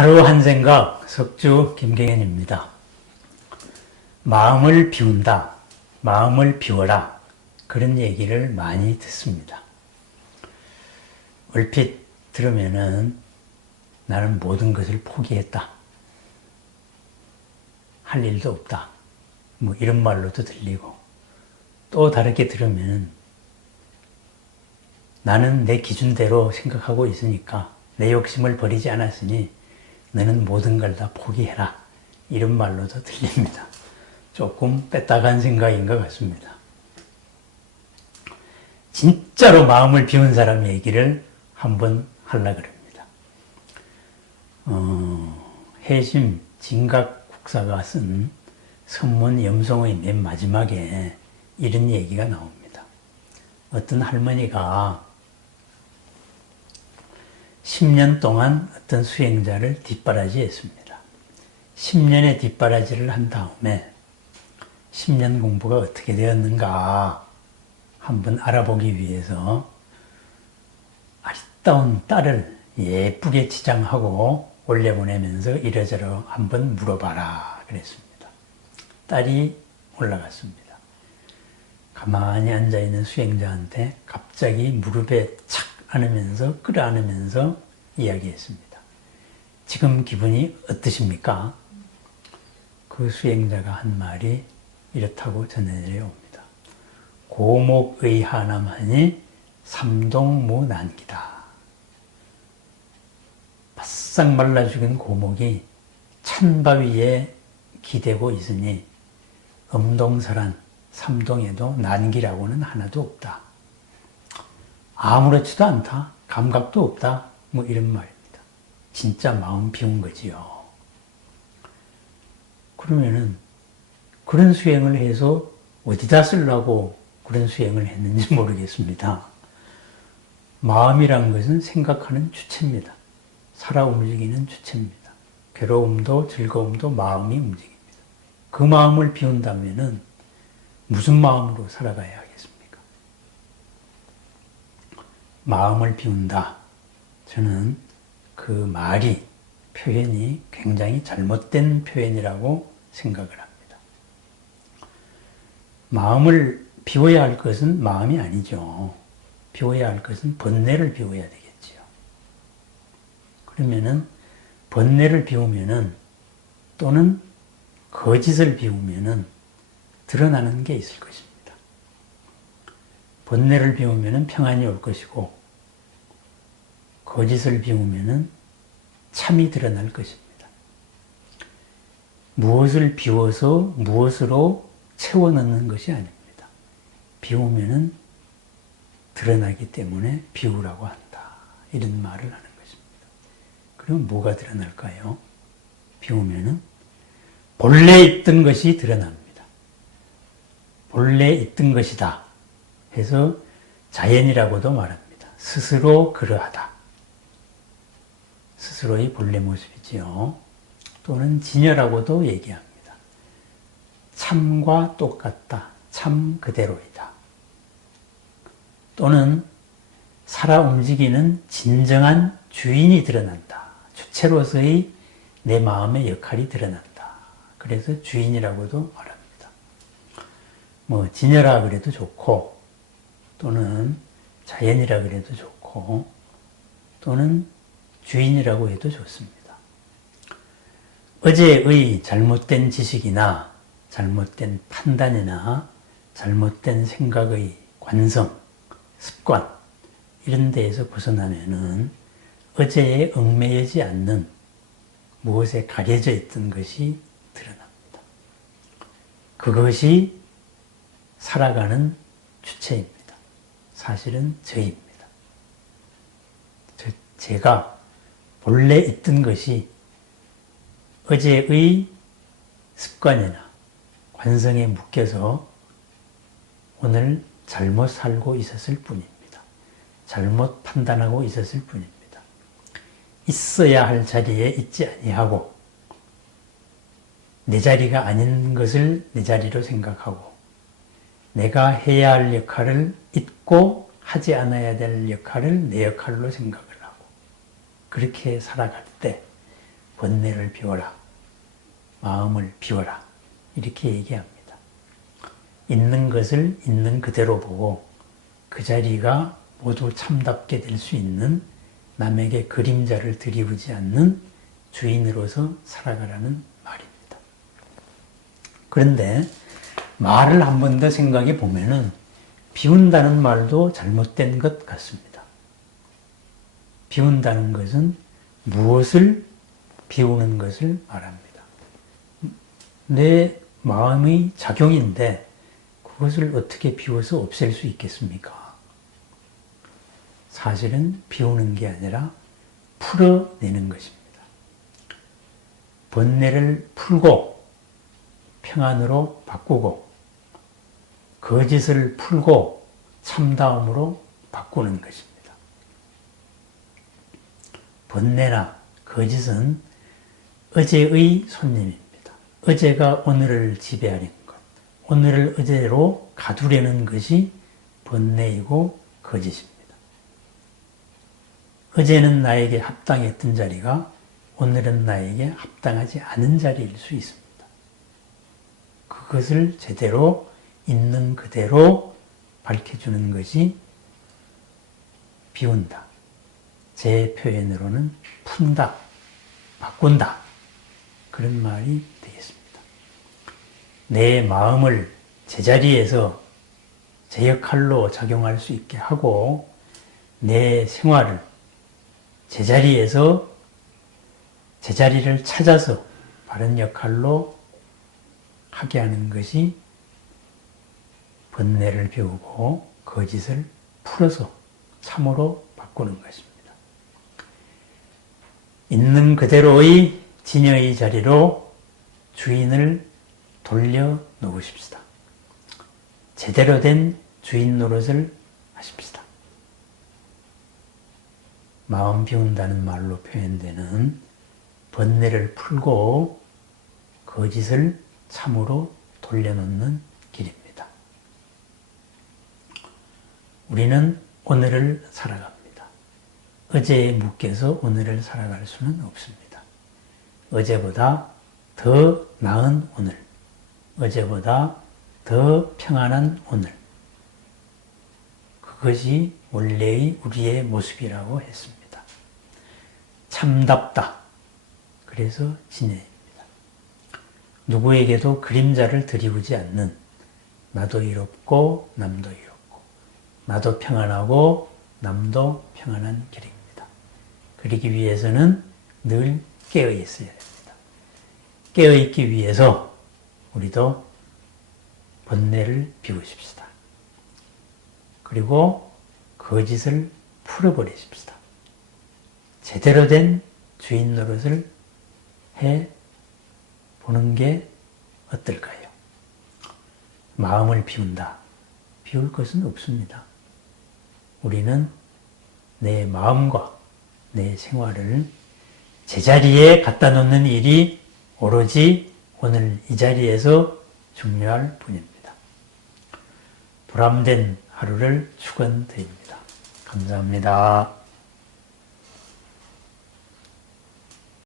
하루 한 생각 석주 김경현입니다. 마음을 비운다, 마음을 비워라, 그런 얘기를 많이 듣습니다. 얼핏 들으면은 나는 모든 것을 포기했다, 할 일도 없다, 뭐 이런 말로도 들리고, 또 다르게 들으면 나는 내 기준대로 생각하고 있으니까, 내 욕심을 버리지 않았으니 너는 모든 걸 다 포기해라, 이런 말로도 들립니다. 조금 뺐다간 생각인 것 같습니다. 진짜로 마음을 비운 사람 얘기를 한번 하려고 합니다. 해심 진각 국사가 쓴 선문 염송의 맨 마지막에 이런 얘기가 나옵니다. 어떤 할머니가 10년 동안 어떤 수행자를 뒷바라지했습니다. 10년의 뒷바라지를 한 다음에 10년 공부가 어떻게 되었는가 한번 알아보기 위해서 아리따운 딸을 예쁘게 치장하고 올려보내면서 이러저러 한번 물어봐라 그랬습니다. 딸이 올라갔습니다. 가만히 앉아있는 수행자한테 갑자기 무릎에 착 안으면서 끌어안으면서 이야기했습니다. 지금 기분이 어떠십니까? 그 수행자가 한 말이 이렇다고 전해내려옵니다. 고목의 하남하니 삼동무난기다. 바싹 말라 죽은 고목이 찬바위에 기대고 있으니 음동설한 삼동에도 난기라고는 하나도 없다. 아무렇지도 않다. 감각도 없다. 뭐 이런 말입니다. 진짜 마음 비운 거지요. 그러면은 그런 수행을 해서 어디다 쓰려고 그런 수행을 했는지 모르겠습니다. 마음이란 것은 생각하는 주체입니다. 살아 움직이는 주체입니다. 괴로움도 즐거움도 마음이 움직입니다. 그 마음을 비운다면은 무슨 마음으로 살아가야 하겠습니까? 마음을 비운다. 저는 그 말이, 표현이 굉장히 잘못된 표현이라고 생각을 합니다. 마음을 비워야 할 것은 마음이 아니죠. 비워야 할 것은 번뇌를 비워야 되겠지요. 그러면은 번뇌를 비우면은 또는 거짓을 비우면은 드러나는 게 있을 것입니다. 번뇌를 비우면은 평안이 올 것이고, 거짓을 비우면은 참이 드러날 것입니다. 무엇을 비워서 무엇으로 채워넣는 것이 아닙니다. 비우면은 드러나기 때문에 비우라고 한다. 이런 말을 하는 것입니다. 그럼 뭐가 드러날까요? 비우면은 본래 있던 것이 드러납니다. 본래 있던 것이다 해서 자연이라고도 말합니다. 스스로 그러하다. 스스로의 본래 모습이지요. 또는 진여라고도 얘기합니다. 참과 똑같다. 참 그대로이다. 또는 살아 움직이는 진정한 주인이 드러난다. 주체로서의 내 마음의 역할이 드러난다. 그래서 주인이라고도 말합니다. 뭐 진여라 그래도 좋고, 또는 자연이라 그래도 좋고, 또는 주인이라고 해도 좋습니다. 어제의 잘못된 지식이나 잘못된 판단이나 잘못된 생각의 관성, 습관, 이런 데에서 벗어나면은 어제에 얽매이지 않는 무엇에 가려져 있던 것이 드러납니다. 그것이 살아가는 주체입니다. 사실은 저입니다. 제가 본래 있던 것이 어제의 습관이나 관성에 묶여서 오늘 잘못 살고 있었을 뿐입니다. 잘못 판단하고 있었을 뿐입니다. 있어야 할 자리에 있지 아니하고 내 자리가 아닌 것을 내 자리로 생각하고 내가 해야 할 역할을 잊고 하지 않아야 될 역할을 내 역할로 생각을 하고 그렇게 살아갈 때 번뇌를 비워라. 마음을 비워라. 이렇게 얘기합니다. 있는 것을 있는 그대로 보고 그 자리가 모두 참답게 될 수 있는 남에게 그림자를 들이우지 않는 주인으로서 살아가라는 말입니다. 그런데 말을 한 번 더 생각해 보면은 비운다는 말도 잘못된 것 같습니다. 비운다는 것은 무엇을 비우는 것을 말합니다. 내 마음의 작용인데 그것을 어떻게 비워서 없앨 수 있겠습니까? 사실은 비우는 게 아니라 풀어내는 것입니다. 번뇌를 풀고 평안으로 바꾸고 거짓을 풀고 참다움으로 바꾸는 것입니다. 번뇌나 거짓은 어제의 손님입니다. 어제가 오늘을 지배하려는 것, 오늘을 어제로 가두려는 것이 번뇌이고 거짓입니다. 어제는 나에게 합당했던 자리가 오늘은 나에게 합당하지 않은 자리일 수 있습니다. 그것을 제대로 있는 그대로 밝혀주는 것이 비운다. 제 표현으로는 푼다, 바꾼다. 그런 말이 되겠습니다. 내 마음을 제자리에서 제 역할로 작용할 수 있게 하고 내 생활을 제자리에서 제자리를 찾아서 바른 역할로 하게 하는 것이 번뇌를 비우고 거짓을 풀어서 참으로 바꾸는 것입니다. 있는 그대로의 진여의 자리로 주인을 돌려놓으십시다. 제대로 된 주인 노릇을 하십시다. 마음 비운다는 말로 표현되는 번뇌를 풀고 거짓을 참으로 돌려놓는 길입니다. 우리는 오늘을 살아갑니다. 어제에 묶여서 오늘을 살아갈 수는 없습니다. 어제보다 더 나은 오늘, 어제보다 더 평안한 오늘, 그것이 원래의 우리의 모습이라고 했습니다. 참답다. 그래서 진여입니다. 누구에게도 그림자를 들이우지 않는 나도 이롭고 남도 이롭고 나도 평안하고 남도 평안한 길입니다. 그러기 위해서는 늘 깨어 있어야 됩니다. 깨어 있기 위해서 우리도 번뇌를 비우십시다. 그리고 거짓을 풀어버리십시다. 제대로 된 주인 노릇을 해보는 게 어떨까요? 마음을 비운다. 비울 것은 없습니다. 우리는 내 마음과 내 생활을 제자리에 갖다 놓는 일이 오로지 오늘 이 자리에서 중요할 뿐입니다. 보람된 하루를 축원드립니다. 감사합니다.